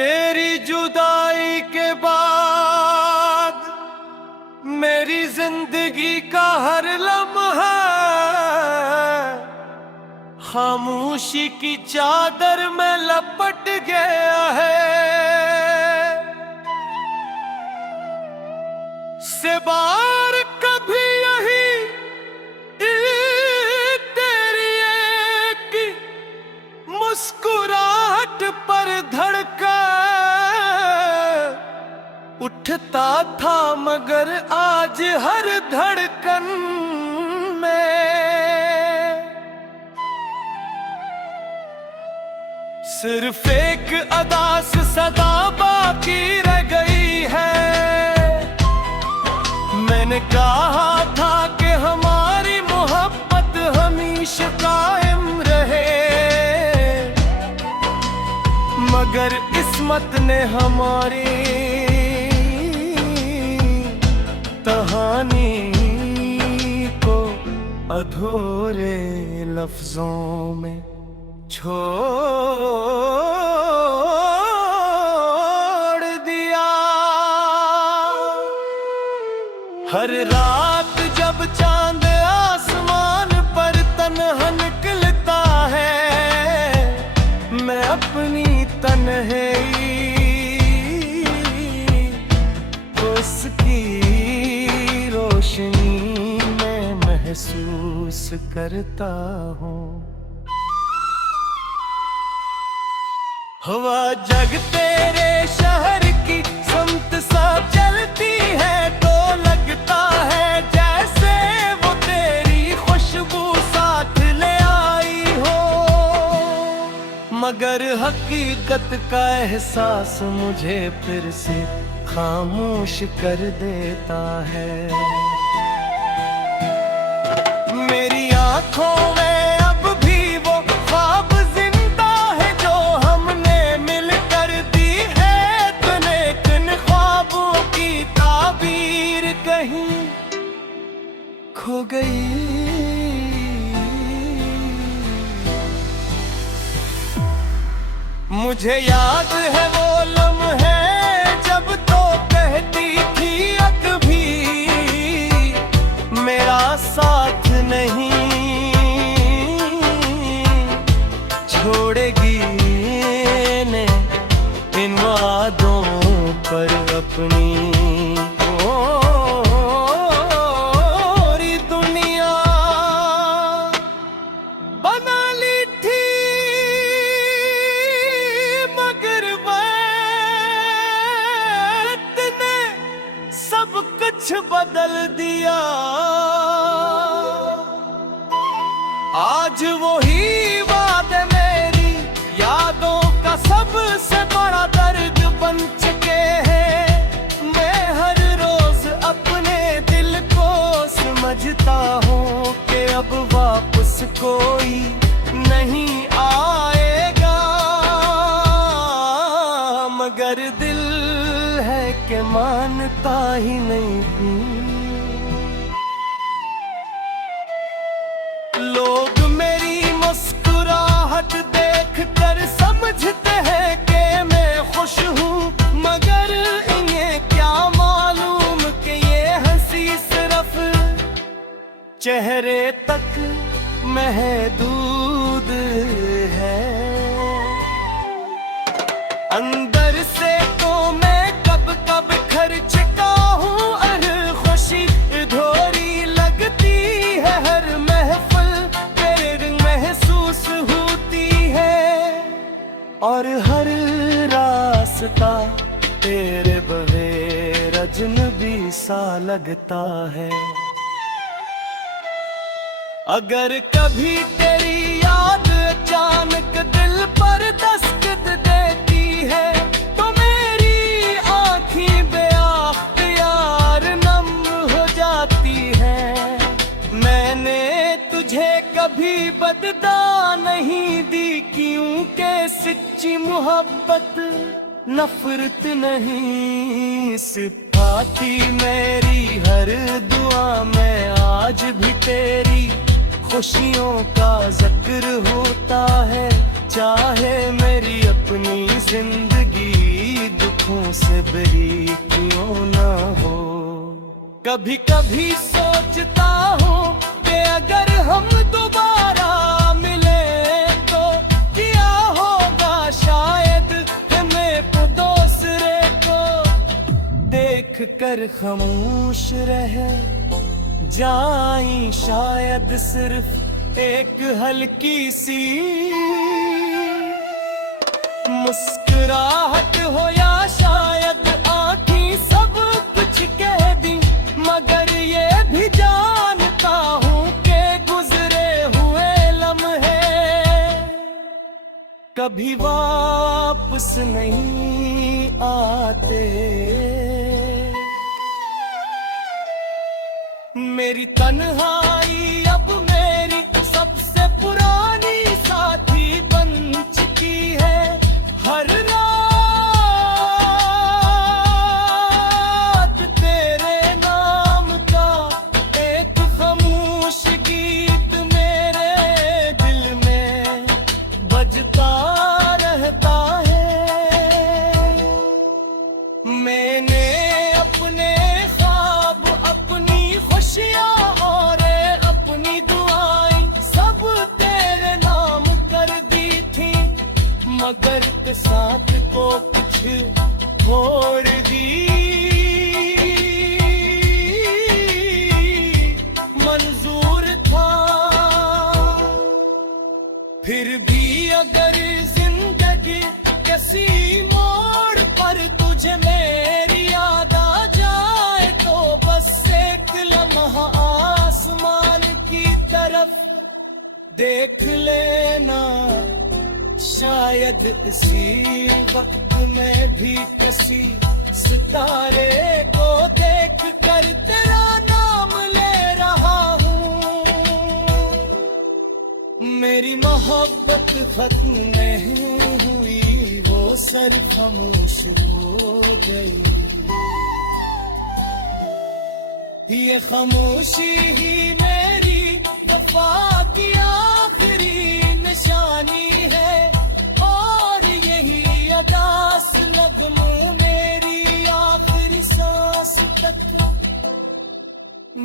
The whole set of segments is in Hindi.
तेरी जुदाई के बाद मेरी जिंदगी का हर लम्हा खामोशी की चादर में लपट गया है। से बार कभी यही तेरी एक मुस्कुराहट पर धड़का उठता था, मगर आज हर धड़कन में सिर्फ एक अदास सदा बाकी रह गई है। मैंने कहा था कि हमारी मोहब्बत हमेशा कायम रहे, मगर किस्मत ने हमारी कहानी को अधूरे लफ्जों में छोड़ दिया। हर रात जब चांद आसमान पर तन्हा निकलता है, मैं अपनी तन्हाई उसकी रोशनी में महसूस करता हूँ। हवा जग तेरे शहर की समत सा चलती है, तो लगता है जैसे वो तेरी खुशबू साथ ले आई हो, मगर हकीकत का एहसास मुझे फिर से खामोश कर देता है। मेरी आंखों में अब भी वो ख्वाब जिंदा है जो हमने मिलकर दी है, तूने किन ख्वाबों की ताबीर कहीं खो गई। मुझे याद है वो लम्हे जब तो कहती थी अब भी मेरा साथ नहीं छोड़ेगी ने इन वादों पर अपनी पूरी दुनिया बना ली थी, मगर वक्त ने सब कुछ बदल दिया। आज वही वादे मेरी यादों का सबसे बड़ा दर्द बन चुके हैं। मैं हर रोज अपने दिल को समझता हूँ कि अब वापस कोई नहीं आएगा, मगर दिल है कि मानता ही नहीं। लोग मेरी मुस्कुराहट देखकर समझते हैं कि मैं खुश हूँ, मगर इन्हें क्या मालूम कि ये हंसी सिर्फ चेहरे तक महदूद है। अंदर से तो मैं कब कब खर्च का हूँ, और खुशी अधूरी लगती है। हर और हर रास्ता तेरे बगैर अजनबी सा लगता है। अगर कभी तेरी याद अचानक दिल पर दस्तक देती है, तो मेरी आँखें बेअख्तियार नम हो जाती है। मैंने तुझे कभी बददा नहीं दी, क्योंकि सच्ची मोहब्बत नफरत नहीं सिखाती। मेरी हर दुआ में आज भी तेरी खुशियों का जिक्र होता है, चाहे मेरी अपनी जिंदगी आंखों से बरी क्यों ना हो। कभी कभी सोचता हूँ कि अगर हम दोबारा मिले तो क्या होगा, शायद हमें दूसरे को देख कर खामोश रह जाएं, शायद सिर्फ एक हल्की सी मुस्कुराहट हो या शायद आँखें सब कुछ कह दी, मगर ये भी जानता हूँ कि गुजरे हुए लम्हे कभी वापस नहीं आते। मेरी तन्हाई अब मेरी सबसे पुरानी साथी बन चुकी है। हर रात तेरे नाम का एक खामोश गीत मेरे दिल में बजता रहता है। मैंने अपने ख्वाब, अपनी खुशियाँ और अपनी दुआएं सब तेरे नाम कर दी थी, मगर के साथ को कुछ छोड़ दी। मंजूर था फिर भी अगर जिंदगी किसी मोड़ पर तुझे मेरी याद आ जाए तो बस एक लम्हा आसमान की तरफ देख लेना, शायद इसी वक्त में भी किसी सितारे को देख कर तेरा नाम ले रहा हूँ। मेरी मोहब्बत खत्म नहीं हुई, वो सर खामोश हो गई। ये खामोशी ही मेरी वफा की आखिरी निशानी है, और यही अदास नगमों मेरी आखिरी सांस तक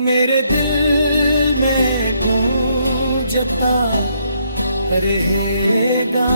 मेरे दिल में गूंजता रहेगा।